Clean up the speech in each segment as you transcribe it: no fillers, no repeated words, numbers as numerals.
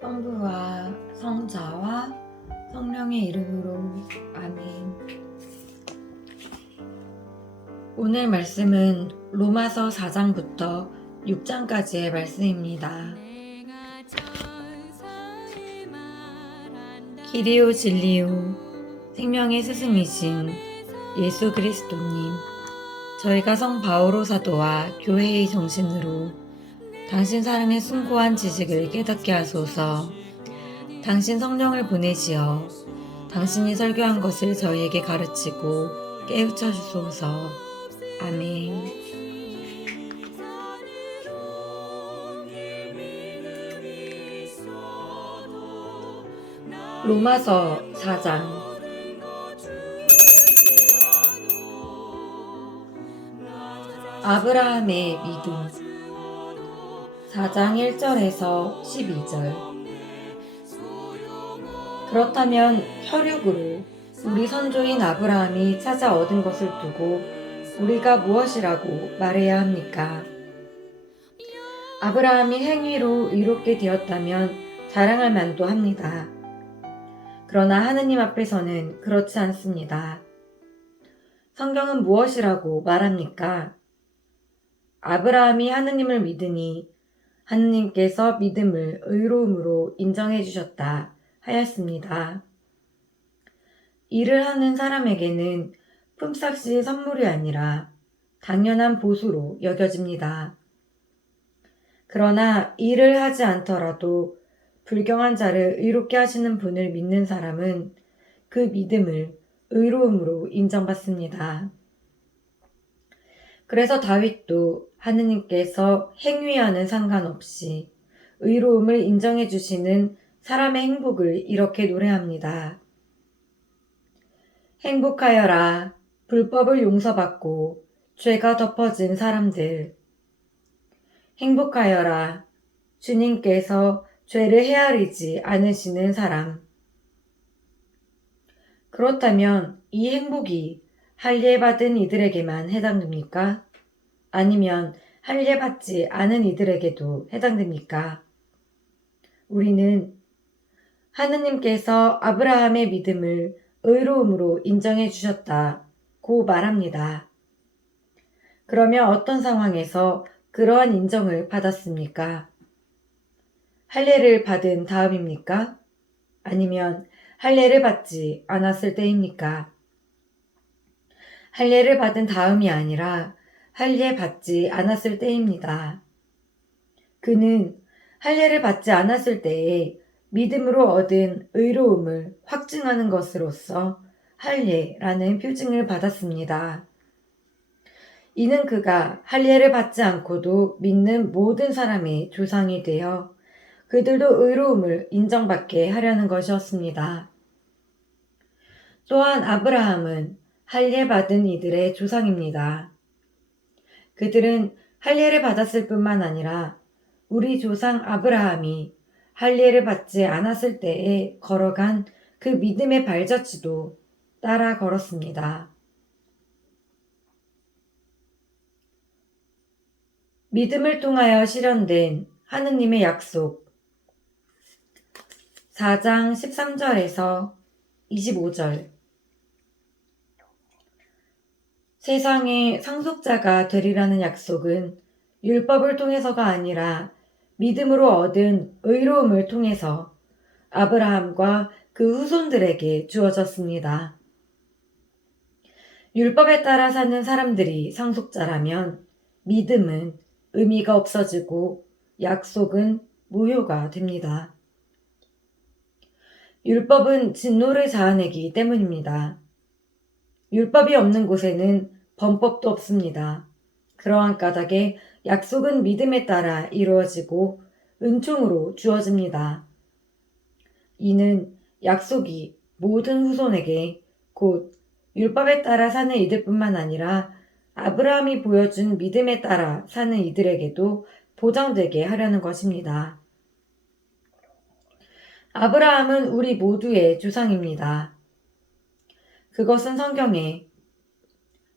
성부와 성자와 성령의 이름으로 아멘. 오늘 말씀은 로마서 4장부터 6장까지의 말씀입니다. 키리오 진리오 생명의 스승이신 예수 그리스도님, 저희가 성 바오로 사도와 교회의 정신으로 당신 사랑의 숭고한 지식을 깨닫게 하소서. 당신 성령을 보내시어 당신이 설교한 것을 저희에게 가르치고 깨우쳐 주소서. 아멘. 로마서 4장. 아브라함의 믿음. 4장 1절에서 12절. 그렇다면 혈육으로 우리 선조인 아브라함이 찾아 얻은 것을 두고 우리가 무엇이라고 말해야 합니까? 아브라함이 행위로 의롭게 되었다면 자랑할 만도 합니다. 그러나 하느님 앞에서는 그렇지 않습니다. 성경은 무엇이라고 말합니까? 아브라함이 하느님을 믿으니 하느님께서 믿음을 의로움으로 인정해 주셨다 하였습니다. 일을 하는 사람에게는 품삯이 선물이 아니라 당연한 보수로 여겨집니다. 그러나 일을 하지 않더라도 불경한 자를 의롭게 하시는 분을 믿는 사람은 그 믿음을 의로움으로 인정받습니다. 그래서 다윗도 하느님께서 행위와는 상관없이 의로움을 인정해 주시는 사람의 행복을 이렇게 노래합니다. 행복하여라, 불법을 용서받고 죄가 덮어진 사람들. 행복하여라, 주님께서 죄를 헤아리지 않으시는 사람. 그렇다면 이 행복이 할례 받은 이들에게만 해당됩니까? 아니면 할례 받지 않은 이들에게도 해당됩니까? 우리는 하느님께서 아브라함의 믿음을 의로움으로 인정해 주셨다고 말합니다. 그러면 어떤 상황에서 그러한 인정을 받았습니까? 할례를 받은 다음입니까? 아니면 할례를 받지 않았을 때입니까? 할례를 받은 다음이 아니라 할례 받지 않았을 때입니다. 그는 할례를 받지 않았을 때에 믿음으로 얻은 의로움을 확증하는 것으로서 할례라는 표징을 받았습니다. 이는 그가 할례를 받지 않고도 믿는 모든 사람의 조상이 되어 그들도 의로움을 인정받게 하려는 것이었습니다. 또한 아브라함은 할례 받은 이들의 조상입니다. 그들은 할례를 받았을 뿐만 아니라 우리 조상 아브라함이 할례를 받지 않았을 때에 걸어간 그 믿음의 발자취도 따라 걸었습니다. 믿음을 통하여 실현된 하느님의 약속. 4장 13절에서 25절. 세상의 상속자가 되리라는 약속은 율법을 통해서가 아니라 믿음으로 얻은 의로움을 통해서 아브라함과 그 후손들에게 주어졌습니다. 율법에 따라 사는 사람들이 상속자라면 믿음은 의미가 없어지고 약속은 무효가 됩니다. 율법은 진노를 자아내기 때문입니다. 율법이 없는 곳에는 범법도 없습니다. 그러한 까닭에 약속은 믿음에 따라 이루어지고 은총으로 주어집니다. 이는 약속이 모든 후손에게 곧 율법에 따라 사는 이들뿐만 아니라 아브라함이 보여준 믿음에 따라 사는 이들에게도 보장되게 하려는 것입니다. 아브라함은 우리 모두의 조상입니다. 그것은 성경에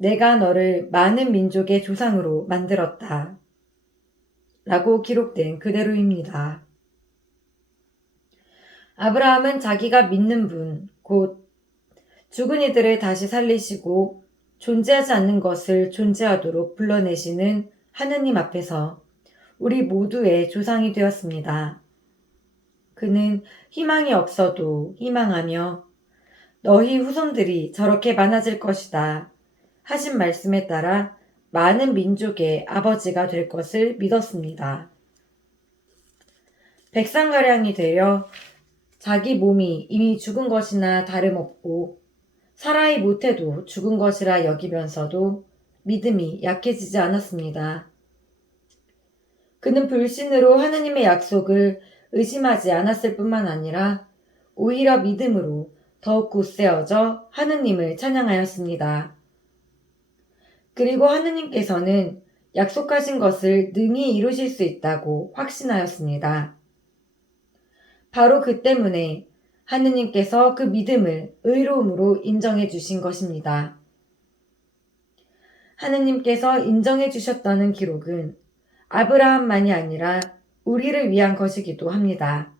내가 너를 많은 민족의 조상으로 만들었다 라고 기록된 그대로입니다. 아브라함은 자기가 믿는 분, 곧 죽은 이들을 다시 살리시고 존재하지 않는 것을 존재하도록 불러내시는 하느님 앞에서 우리 모두의 조상이 되었습니다. 그는 희망이 없어도 희망하며 너희 후손들이 저렇게 많아질 것이다 하신 말씀에 따라 많은 민족의 아버지가 될 것을 믿었습니다. 백상가량이 되어 자기 몸이 이미 죽은 것이나 다름없고 살아이 못해도 죽은 것이라 여기면서도 믿음이 약해지지 않았습니다. 그는 불신으로 하느님의 약속을 의심하지 않았을 뿐만 아니라 오히려 믿음으로 더욱 굳세어져 하느님을 찬양하였습니다. 그리고 하느님께서는 약속하신 것을 능히 이루실 수 있다고 확신하였습니다. 바로 그 때문에 하느님께서 그 믿음을 의로움으로 인정해 주신 것입니다. 하느님께서 인정해 주셨다는 기록은 아브라함만이 아니라 우리를 위한 것이기도 합니다.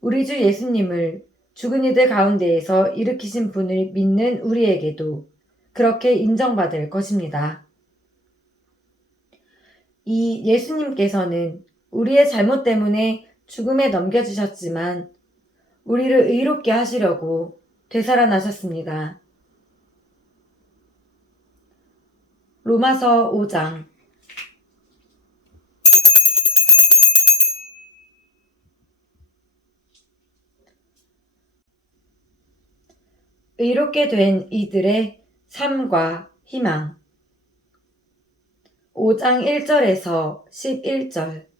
우리 주 예수님을 죽은 이들 가운데에서 일으키신 분을 믿는 우리에게도 그렇게 인정받을 것입니다. 이 예수님께서는 우리의 잘못 때문에 죽음에 넘겨주셨지만 우리를 의롭게 하시려고 되살아나셨습니다. 로마서 5장. 의롭게 된 이들의 삶과 희망. 5장 1절에서 11절.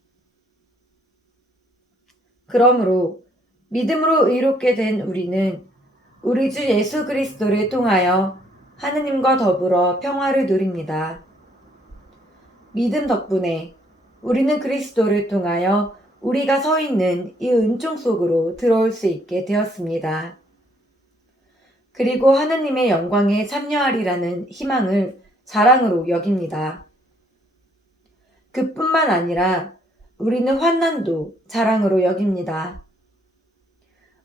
그러므로 믿음으로 의롭게 된 우리는 우리 주 예수 그리스도를 통하여 하느님과 더불어 평화를 누립니다. 믿음 덕분에 우리는 그리스도를 통하여 우리가 서 있는 이 은총 속으로 들어올 수 있게 되었습니다. 그리고 하느님의 영광에 참여하리라는 희망을 자랑으로 여깁니다. 그뿐만 아니라 우리는 환난도 자랑으로 여깁니다.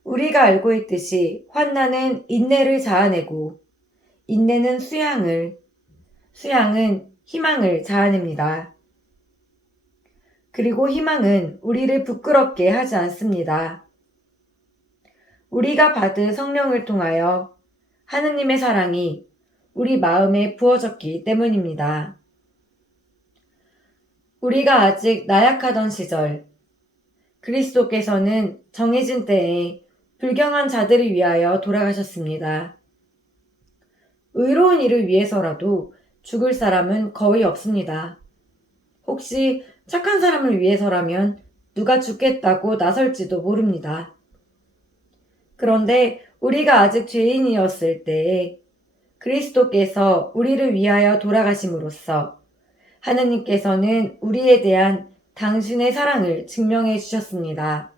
우리가 알고 있듯이 환난은 인내를 자아내고 인내는 수양은 희망을 자아냅니다. 그리고 희망은 우리를 부끄럽게 하지 않습니다. 우리가 받은 성령을 통하여 하느님의 사랑이 우리 마음에 부어졌기 때문입니다. 우리가 아직 나약하던 시절, 그리스도께서는 정해진 때에 불경한 자들을 위하여 돌아가셨습니다. 의로운 일을 위해서라도 죽을 사람은 거의 없습니다. 혹시 착한 사람을 위해서라면 누가 죽겠다고 나설지도 모릅니다. 그런데 우리가 아직 죄인이었을 때에 그리스도께서 우리를 위하여 돌아가심으로써 하느님께서는 우리에 대한 당신의 사랑을 증명해 주셨습니다.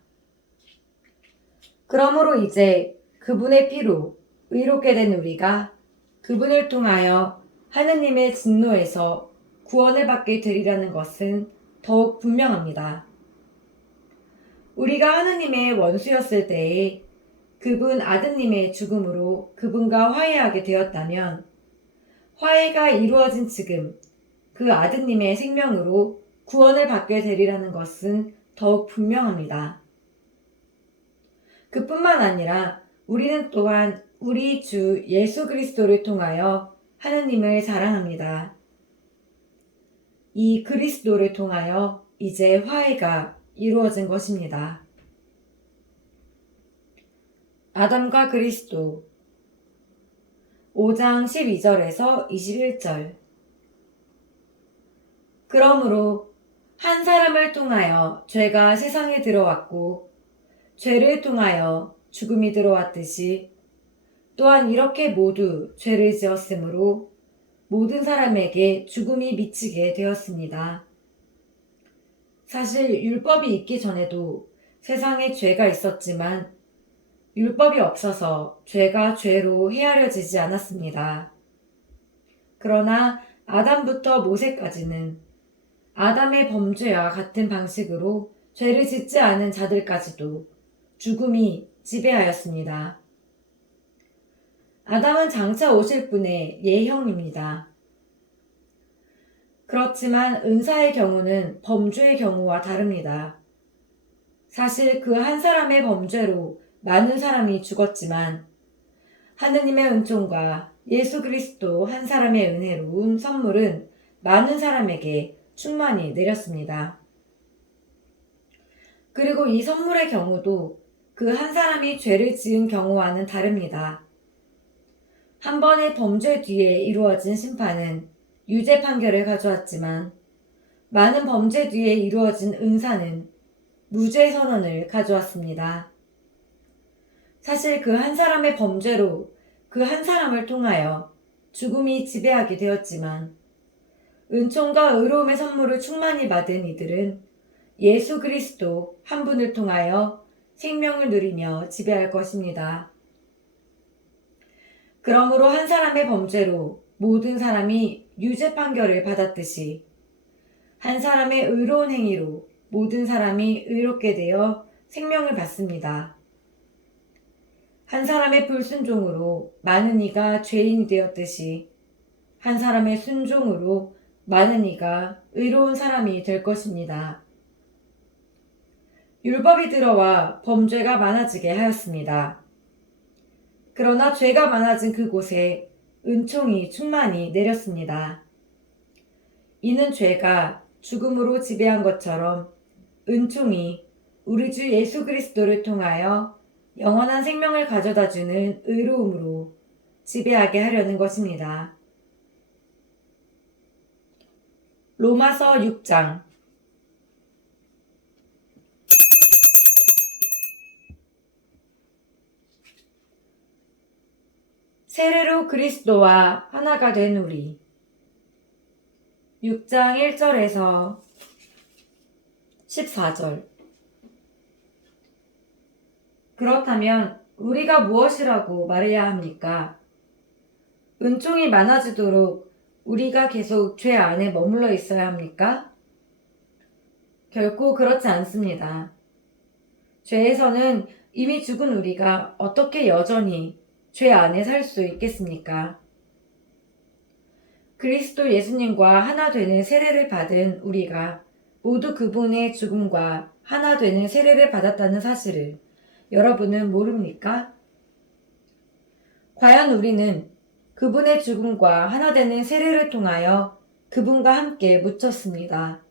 그러므로 이제 그분의 피로 의롭게 된 우리가 그분을 통하여 하느님의 진노에서 구원을 받게 되리라는 것은 더욱 분명합니다. 우리가 하느님의 원수였을 때에 그분 아드님의 죽음으로 그분과 화해하게 되었다면 화해가 이루어진 지금 그 아드님의 생명으로 구원을 받게 되리라는 것은 더욱 분명합니다. 그뿐만 아니라 우리는 또한 우리 주 예수 그리스도를 통하여 하느님을 사랑합니다. 이 그리스도를 통하여 이제 화해가 이루어진 것입니다. 아담과 그리스도 5장 12절에서 21절. 그러므로 한 사람을 통하여 죄가 세상에 들어왔고 죄를 통하여 죽음이 들어왔듯이 또한 이렇게 모두 죄를 지었으므로 모든 사람에게 죽음이 미치게 되었습니다. 사실 율법이 있기 전에도 세상에 죄가 있었지만 율법이 없어서 죄가 죄로 헤아려지지 않았습니다. 그러나 아담부터 모세까지는 아담의 범죄와 같은 방식으로 죄를 짓지 않은 자들까지도 죽음이 지배하였습니다. 아담은 장차 오실 분의 예형입니다. 그렇지만 은사의 경우는 범죄의 경우와 다릅니다. 사실 그 한 사람의 범죄로 많은 사람이 죽었지만 하느님의 은총과 예수 그리스도 한 사람의 은혜로운 선물은 많은 사람에게 충만히 내렸습니다. 그리고 이 선물의 경우도 그 한 사람이 죄를 지은 경우와는 다릅니다. 한 번의 범죄 뒤에 이루어진 심판은 유죄 판결을 가져왔지만 많은 범죄 뒤에 이루어진 은사는 무죄 선언을 가져왔습니다. 사실 그 한 사람의 범죄로 그 한 사람을 통하여 죽음이 지배하게 되었지만 은총과 의로움의 선물을 충만히 받은 이들은 예수 그리스도 한 분을 통하여 생명을 누리며 지배할 것입니다. 그러므로 한 사람의 범죄로 모든 사람이 유죄 판결을 받았듯이 한 사람의 의로운 행위로 모든 사람이 의롭게 되어 생명을 받습니다. 한 사람의 불순종으로 많은 이가 죄인이 되었듯이 한 사람의 순종으로 많은 이가 의로운 사람이 될 것입니다. 율법이 들어와 범죄가 많아지게 하였습니다. 그러나 죄가 많아진 그곳에 은총이 충만히 내렸습니다. 이는 죄가 죽음으로 지배한 것처럼 은총이 우리 주 예수 그리스도를 통하여 영원한 생명을 가져다주는 의로움으로 지배하게 하려는 것입니다. 로마서 6장. 세례로 그리스도와 하나가 된 우리. 6장 1절에서 14절. 그렇다면 우리가 무엇이라고 말해야 합니까? 은총이 많아지도록 우리가 계속 죄 안에 머물러 있어야 합니까? 결코 그렇지 않습니다. 죄에서는 이미 죽은 우리가 어떻게 여전히 죄 안에 살 수 있겠습니까? 그리스도 예수님과 하나 되는 세례를 받은 우리가 모두 그분의 죽음과 하나 되는 세례를 받았다는 사실을 여러분은 모릅니까? 과연 우리는 그분의 죽음과 하나 되는 세례를 통하여 그분과 함께 묻혔습니다.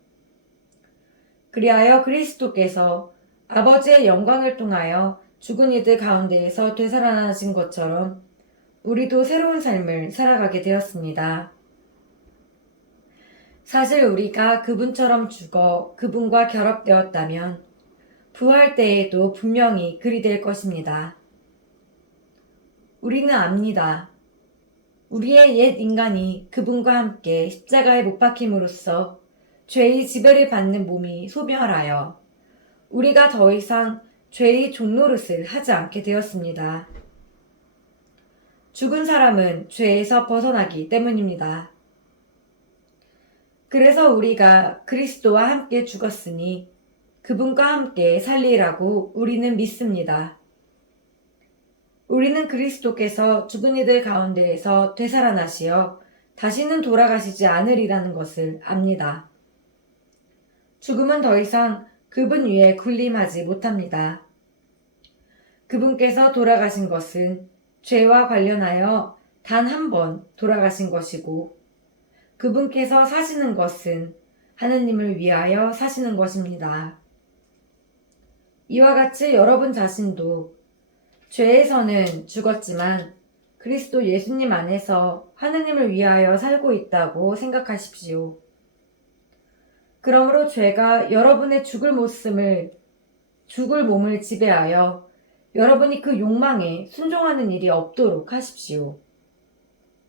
그리하여 그리스도께서 아버지의 영광을 통하여 죽은 이들 가운데에서 되살아나신 것처럼 우리도 새로운 삶을 살아가게 되었습니다. 사실 우리가 그분처럼 죽어 그분과 결합되었다면 부활 때에도 분명히 그리 될 것입니다. 우리는 압니다. 우리의 옛 인간이 그분과 함께 십자가에 못 박힘으로써 죄의 지배를 받는 몸이 소멸하여 우리가 더 이상 죄의 종노릇을 하지 않게 되었습니다. 죽은 사람은 죄에서 벗어나기 때문입니다. 그래서 우리가 그리스도와 함께 죽었으니 그분과 함께 살리라고 우리는 믿습니다. 우리는 그리스도께서 죽은 이들 가운데에서 되살아나시어 다시는 돌아가시지 않으리라는 것을 압니다. 죽음은 더 이상 그분 위에 군림하지 못합니다. 그분께서 돌아가신 것은 죄와 관련하여 단 한 번 돌아가신 것이고 그분께서 사시는 것은 하느님을 위하여 사시는 것입니다. 이와 같이 여러분 자신도 죄에서는 죽었지만 그리스도 예수님 안에서 하느님을 위하여 살고 있다고 생각하십시오. 그러므로 죄가 여러분의 죽을 몸을 지배하여 여러분이 그 욕망에 순종하는 일이 없도록 하십시오.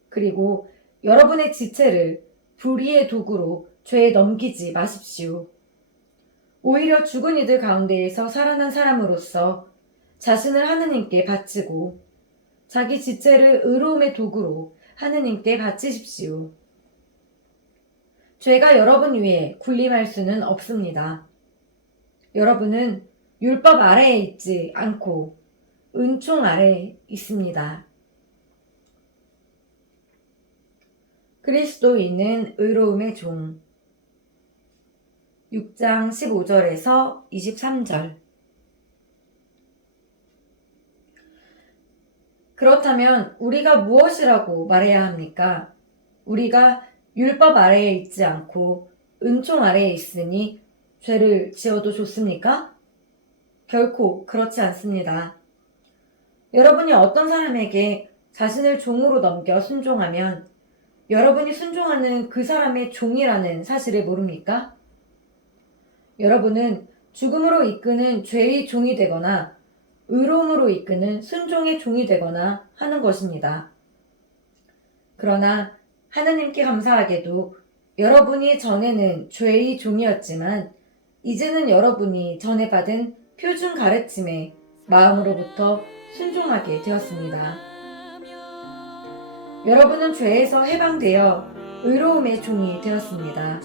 그리고 여러분의 지체를 불의의 도구로 죄에 넘기지 마십시오. 오히려 죽은 이들 가운데에서 살아난 사람으로서 자신을 하느님께 바치고 자기 지체를 의로움의 도구로 하느님께 바치십시오. 죄가 여러분 위에 군림할 수는 없습니다. 여러분은 율법 아래에 있지 않고 은총 아래에 있습니다. 그리스도인은 의로움의 종 6장 15절에서 23절. 그렇다면 우리가 무엇이라고 말해야 합니까? 우리가 율법 아래에 있지 않고 은총 아래에 있으니 죄를 지어도 좋습니까? 결코 그렇지 않습니다. 여러분이 어떤 사람에게 자신을 종으로 넘겨 순종하면 여러분이 순종하는 그 사람의 종이라는 사실을 모릅니까? 여러분은 죽음으로 이끄는 죄의 종이 되거나 의로움으로 이끄는 순종의 종이 되거나 하는 것입니다. 그러나 하나님께 감사하게도 여러분이 전에는 죄의 종이었지만 이제는 여러분이 전에 받은 표준 가르침에 마음으로부터 순종하게 되었습니다. 여러분은 죄에서 해방되어 의로움의 종이 되었습니다.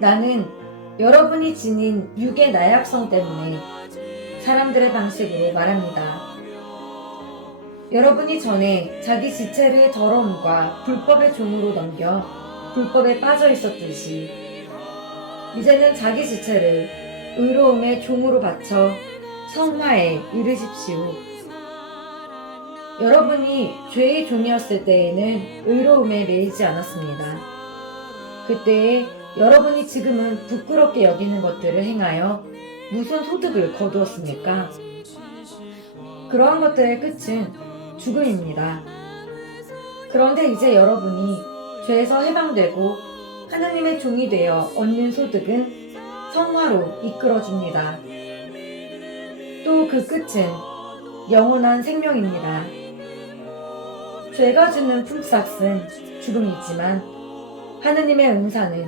나는 여러분이 지닌 육의 나약성 때문에 사람들의 방식으로 말합니다. 여러분이 전에 자기 지체를 더러움과 불법의 종으로 넘겨 불법에 빠져 있었듯이 이제는 자기 지체를 의로움의 종으로 바쳐 성화에 이르십시오. 여러분이 죄의 종이었을 때에는 의로움에 매이지 않았습니다. 그때에 여러분이 지금은 부끄럽게 여기는 것들을 행하여 무슨 소득을 거두었습니까? 그러한 것들의 끝은 죽음입니다. 그런데 이제 여러분이 죄에서 해방되고 하나님의 종이 되어 얻는 소득은 성화로 이끌어줍니다. 또 그 끝은 영원한 생명입니다. 죄가 주는 품삯은 죽음이지만 하느님의 은사는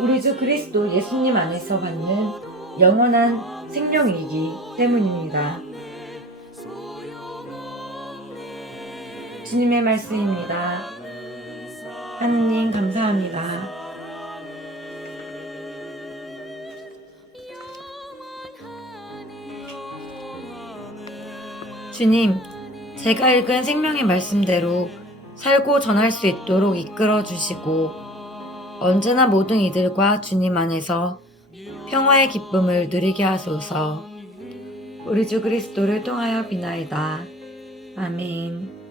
우리 주 그리스도 예수님 안에서 받는 영원한 생명이기 때문입니다. 주님의 말씀입니다. 하느님 감사합니다. 주님, 제가 읽은 생명의 말씀대로 살고 전할 수 있도록 이끌어 주시고 언제나 모든 이들과 주님 안에서 평화의 기쁨을 누리게 하소서. 우리 주 그리스도를 통하여 비나이다. 아멘.